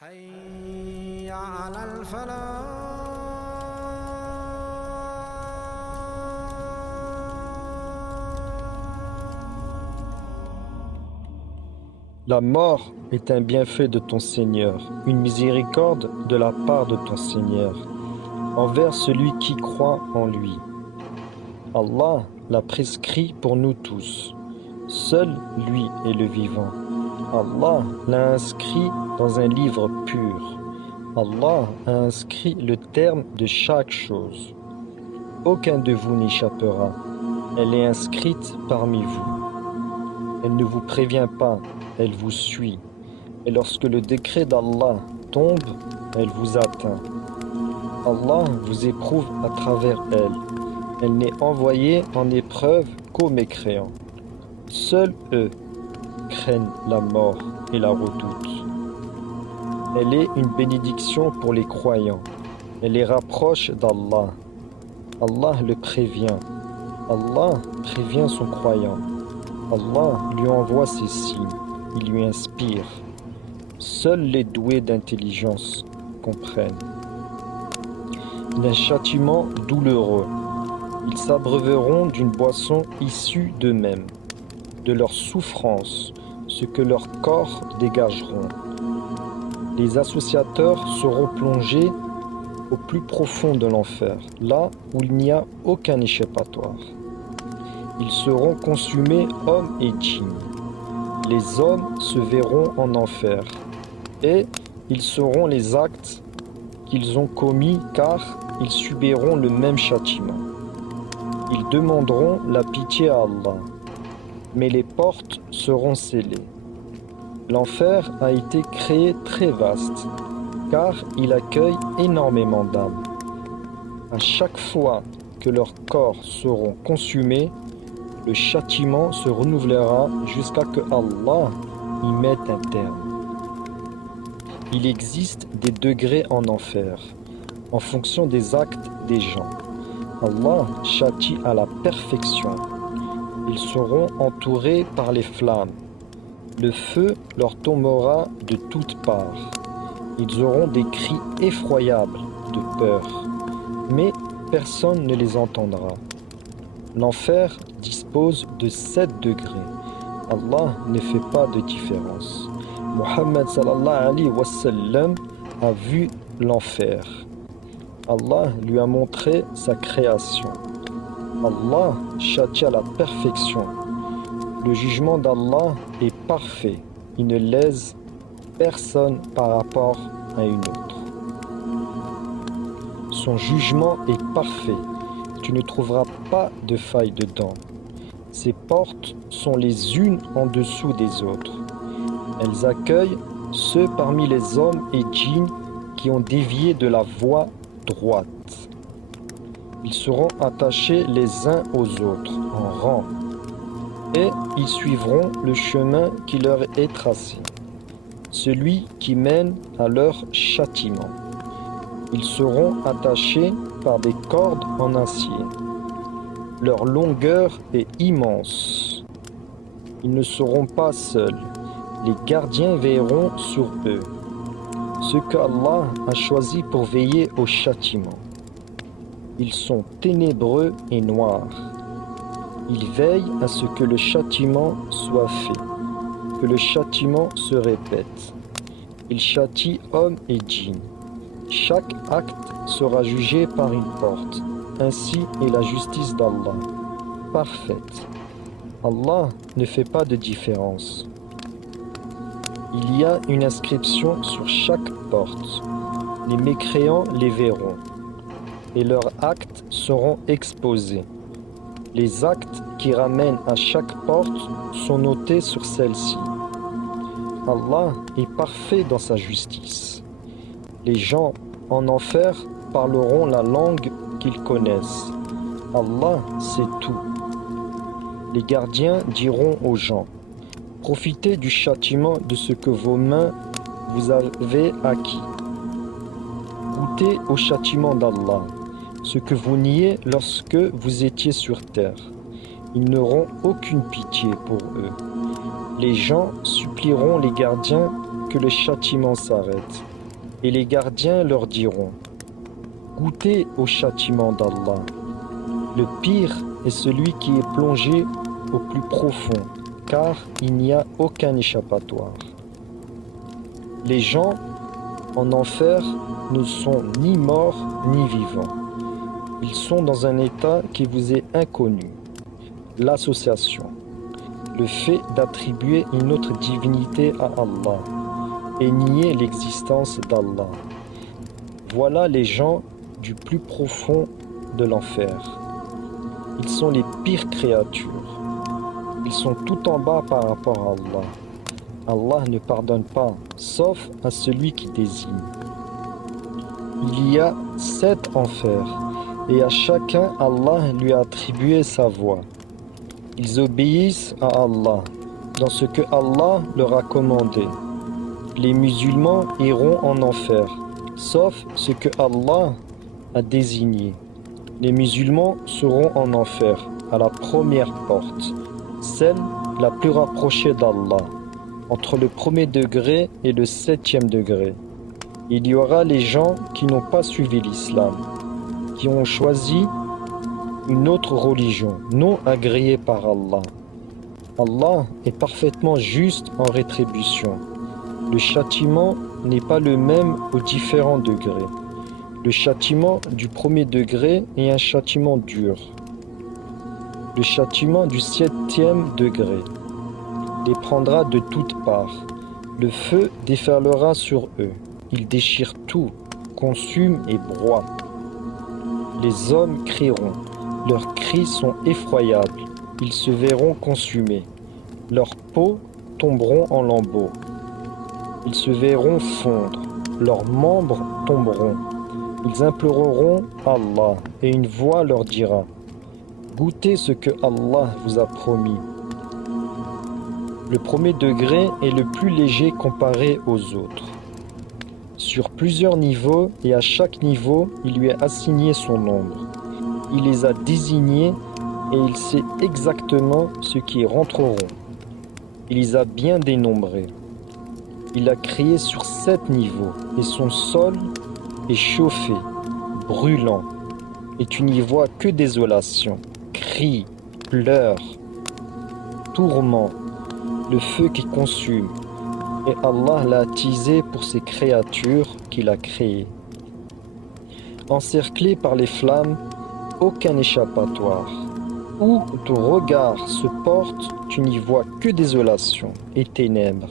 حي على الفلاح. La mort est un bienfait de ton Seigneur, une miséricorde de la part de ton Seigneur, envers celui qui croit en lui. Allah l'a prescrit pour nous tous. Seul lui est le vivant. Allah l'a inscrit dans un livre pur. Allah a inscrit le terme de chaque chose. Aucun de vous n'échappera. Elle est inscrite parmi vous. Elle ne vous prévient pas, elle vous suit. Et lorsque le décret d'Allah tombe, elle vous atteint. Allah vous éprouve à travers elle. Elle n'est envoyée en épreuve qu'aux mécréants. Seuls eux craignent la mort et la redoutent. Elle est une bénédiction pour les croyants. Elle les rapproche d'Allah. Allah le prévient. Allah prévient son croyant. Allah lui envoie ses signes. Il lui inspire. Seuls les doués d'intelligence comprennent. D'un châtiment douloureux. Ils s'abreuveront d'une boisson issue d'eux-mêmes, de leur souffrance, ce que leurs corps dégageront. Les associateurs seront plongés au plus profond de l'enfer, là où il n'y a aucun échappatoire. Ils seront consumés, hommes et djinns. Les hommes se verront en enfer, et ils sauront les actes qu'ils ont commis, car ils subiront le même châtiment. Ils demanderont la pitié à Allah, mais les portes seront scellées. L'enfer a été créé très vaste, car il accueille énormément d'âmes. À chaque fois que leurs corps seront consumés, le châtiment se renouvellera jusqu'à ce que Allah y mette un terme. Il existe des degrés en enfer, en fonction des actes des gens. Allah châtie à la perfection. Ils seront entourés par les flammes. Le feu leur tombera de toutes parts. Ils auront des cris effroyables de peur, mais personne ne les entendra. L'enfer dispose de 7 degrés. Allah ne fait pas de différence. Muhammad sallallahu alayhi wa sallam a vu l'enfer. Allah lui a montré sa création. Allah châtie à la perfection. Le jugement d'Allah est parfait. Il ne lèse personne par rapport à une autre. Son jugement est parfait. Tu ne trouveras pas de faille dedans. Ses portes sont les unes en dessous des autres. Elles accueillent ceux parmi les hommes et djinns qui ont dévié de la voie droite. Ils seront attachés les uns aux autres en rang, et ils suivront le chemin qui leur est tracé, celui qui mène à leur châtiment. Ils seront attachés par des cordes en acier. Leur longueur est immense. Ils ne seront pas seuls. Les gardiens veilleront sur eux, ceux qu'Allah a choisis pour veiller au châtiment. Ils sont ténébreux et noirs. Ils veillent à ce que le châtiment soit fait, que le châtiment se répète. Ils châtient hommes et djinns. Chaque acte sera jugé par une porte. Ainsi est la justice d'Allah, parfaite. Allah ne fait pas de différence. Il y a une inscription sur chaque porte. Les mécréants les verront, et leurs actes seront exposés. Les actes qui ramènent à chaque porte sont notés sur celle-ci. Allah est parfait dans sa justice. Les gens en enfer parleront la langue qu'ils connaissent. Allah sait tout. Les gardiens diront aux gens: profitez du châtiment de ce que vos mains vous avez acquis. Goûtez au châtiment d'Allah, ce que vous niez lorsque vous étiez sur terre. Ils n'auront aucune pitié pour eux. Les gens supplieront les gardiens que le châtiment s'arrête. Et les gardiens leur diront: goûtez au châtiment d'Allah. Le pire est celui qui est plongé au plus profond, car il n'y a aucun échappatoire. Les gens en enfer ne sont ni morts ni vivants. Ils sont dans un état qui vous est inconnu. L'association, le fait d'attribuer une autre divinité à Allah et nier l'existence d'Allah. Voilà les gens du plus profond de l'enfer. Ils sont les pires créatures. Ils sont tout en bas par rapport à Allah. Allah ne pardonne pas, sauf à celui qui désigne. Il y a 7 enfers, et à chacun Allah lui a attribué sa voie. Ils obéissent à Allah dans ce que Allah leur a commandé. Les musulmans iront en enfer, sauf ce que Allah a désigné. Les musulmans seront en enfer à la première porte, celle la plus rapprochée d'Allah, entre le 1er degré et le 7e degré. Il y aura les gens qui n'ont pas suivi l'islam, qui ont choisi une autre religion non agréée par Allah. Allah est parfaitement juste en rétribution. Le châtiment n'est pas le même aux différents degrés. Le châtiment du 1er degré est un châtiment dur. Le châtiment du 7e degré les prendra de toutes parts. Le feu déferlera sur eux. Il déchire tout, consume et broie. Les hommes crieront. Leurs cris sont effroyables. Ils se verront consumés. Leurs peaux tomberont en lambeaux. Ils se verront fondre. Leurs membres tomberont. Ils imploreront Allah et une voix leur dira: goûtez ce que Allah vous a promis. Le 1er degré est le plus léger comparé aux autres. Sur plusieurs niveaux et à chaque niveau, il lui est assigné son nombre. Il les a désignés et il sait exactement ceux qui y rentreront. Il les a bien dénombrés. Il a créé sur 7 niveaux et son sol est chauffé, brûlant, et tu n'y vois que désolation, cris, pleurs, tourments, le feu qui consume. Et Allah l'a attisé pour ces créatures qu'il a créées. Encerclé par les flammes, aucun échappatoire. Où ton regard se porte, tu n'y vois que désolation et ténèbres.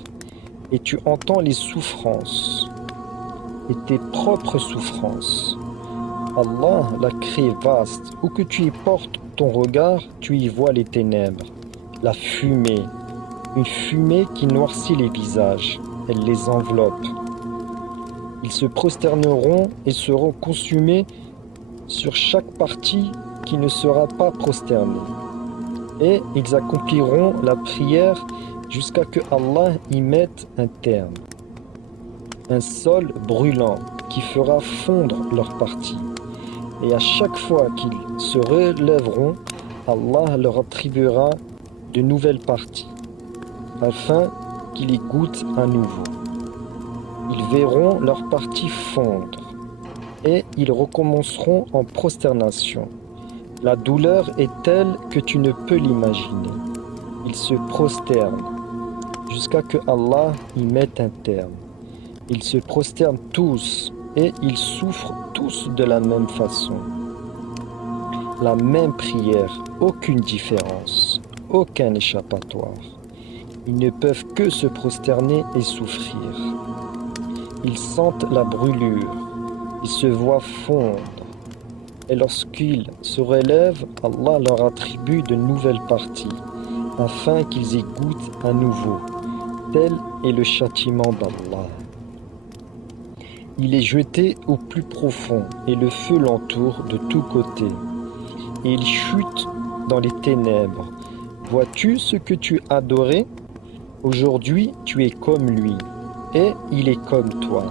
Et tu entends les souffrances et tes propres souffrances. Allah l'a créé vaste. Où que tu y portes ton regard, tu y vois les ténèbres, la fumée. Une fumée qui noircit les visages, elle les enveloppe. Ils se prosterneront et seront consumés sur chaque partie qui ne sera pas prosternée. Et ils accompliront la prière jusqu'à que Allah y mette un terme. Un sol brûlant qui fera fondre leur partie. Et à chaque fois qu'ils se relèveront, Allah leur attribuera de nouvelles parties, afin qu'ils y goûtent à nouveau. Ils verront leur partie fondre, et ils recommenceront en prosternation. La douleur est telle que tu ne peux l'imaginer. Ils se prosternent, jusqu'à que Allah y mette un terme. Ils se prosternent tous, et ils souffrent tous de la même façon. La même prière, aucune différence, aucun échappatoire. Ils ne peuvent que se prosterner et souffrir. Ils sentent la brûlure, ils se voient fondre. Et lorsqu'ils se relèvent, Allah leur attribue de nouvelles parties, afin qu'ils y goûtent à nouveau. Tel est le châtiment d'Allah. Il est jeté au plus profond, et le feu l'entoure de tous côtés. Et il chute dans les ténèbres. Vois-tu ce que tu adorais ? Aujourd'hui, tu es comme lui, et il est comme toi.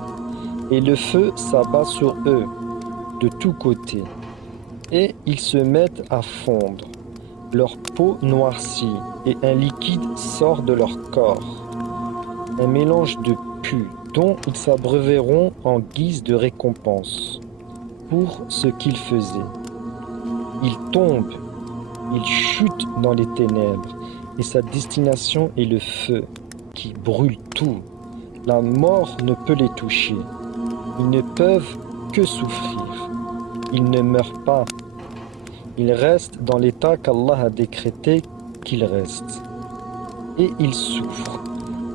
Et le feu s'abat sur eux, de tous côtés. Et ils se mettent à fondre. Leur peau noircit, et un liquide sort de leur corps. Un mélange de corrompus dont ils s'abreuveront en guise de récompense pour ce qu'ils faisaient. Ils tombent, ils chutent dans les ténèbres et sa destination est le feu qui brûle tout. La mort ne peut les toucher. Ils ne peuvent que souffrir. Ils ne meurent pas. Ils restent dans l'état qu'Allah a décrété qu'ils restent. Et ils souffrent.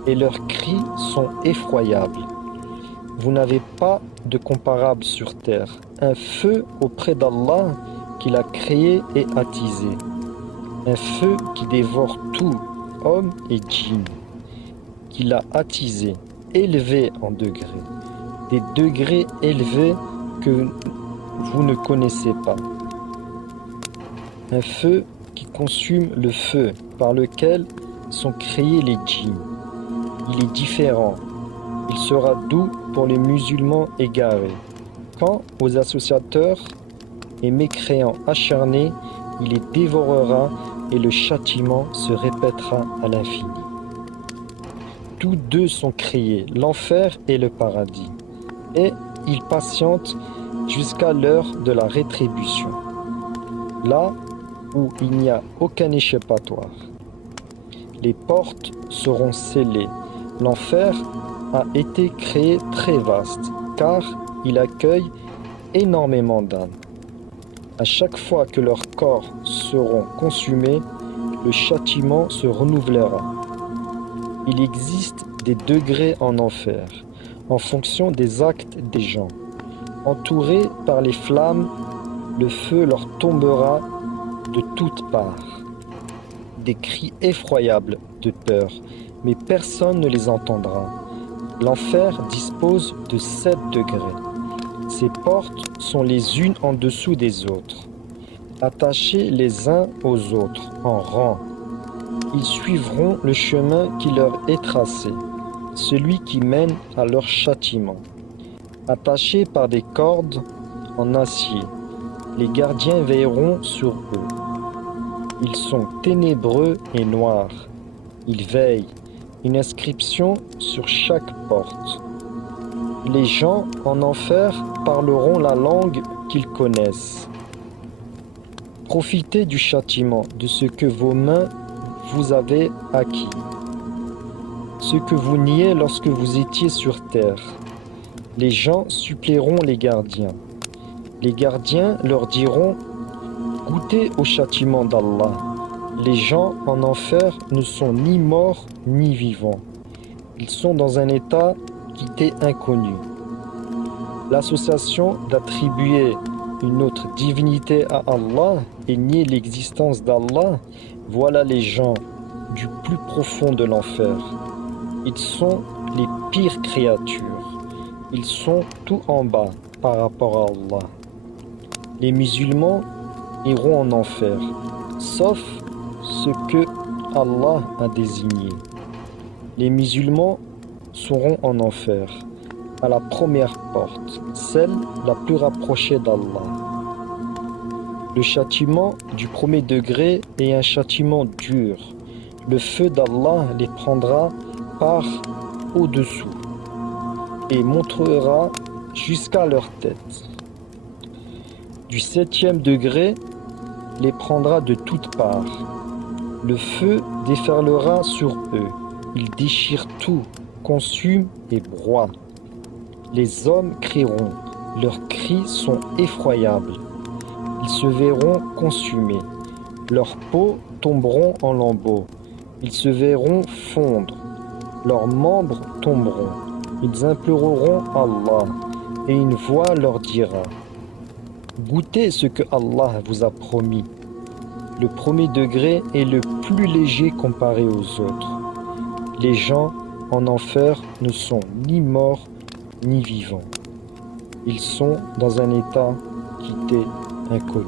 Et leurs cris sont effroyables. Vous n'avez pas de comparable sur terre. Un feu auprès d'Allah qu'il a créé et attisé. Un feu qui dévore tout, homme et djinn. Qu'il a attisé, élevé en degrés. Des degrés élevés que vous ne connaissez pas. Un feu qui consume le feu par lequel sont créés les djinns. Il est différent. Il sera doux pour les musulmans égarés. Quant aux associateurs et mécréants acharnés, il les dévorera et le châtiment se répétera à l'infini. Tous deux sont créés, l'enfer et le paradis, et ils patientent jusqu'à l'heure de la rétribution, là où il n'y a aucun échappatoire. Les portes seront scellées. L'enfer a été créé très vaste, car il accueille énormément d'âmes. À chaque fois que leurs corps seront consumés, le châtiment se renouvellera. Il existe des degrés en enfer, en fonction des actes des gens. Entourés par les flammes, le feu leur tombera de toutes parts. Des cris effroyables de peur, mais personne ne les entendra. L'enfer dispose de 7 degrés. Ses portes sont les unes en dessous des autres, attachées les uns aux autres en rang. Ils suivront le chemin qui leur est tracé, celui qui mène à leur châtiment. Attachés par des cordes en acier, les gardiens veilleront sur eux. Ils sont ténébreux et noirs. Ils veillent, une inscription sur chaque porte. Les gens en enfer parleront la langue qu'ils connaissent. Profitez du châtiment, de ce que vos mains vous avez acquis, ce que vous niez lorsque vous étiez sur terre. Les gens supplieront les gardiens. Les gardiens leur diront « Goûtez au châtiment d'Allah ». Les gens en enfer ne sont ni morts ni vivants. Ils sont dans un état qui t'est inconnu. L'association d'attribuer une autre divinité à Allah et nier l'existence d'Allah, voilà les gens du plus profond de l'enfer. Ils sont les pires créatures. Ils sont tout en bas par rapport à Allah. Les musulmans iront en enfer, sauf ce que Allah a désigné. Les musulmans seront en enfer, à la première porte, celle la plus rapprochée d'Allah. Le châtiment du premier degré est un châtiment dur. Le feu d'Allah les prendra par au-dessous et montrera jusqu'à leur tête. Du 7e degré les prendra de toutes parts. Le feu déferlera sur eux. Il déchire tout, consume et broie. Les hommes crieront. Leurs cris sont effroyables. Ils se verront consumés. Leurs peaux tomberont en lambeaux. Ils se verront fondre. Leurs membres tomberont. Ils imploreront Allah. Et une voix leur dira: Goûtez ce que Allah vous a promis. Le premier degré est le plus léger comparé aux autres. Les gens en enfer ne sont ni morts ni vivants. Ils sont dans un état qui t'est inconnu.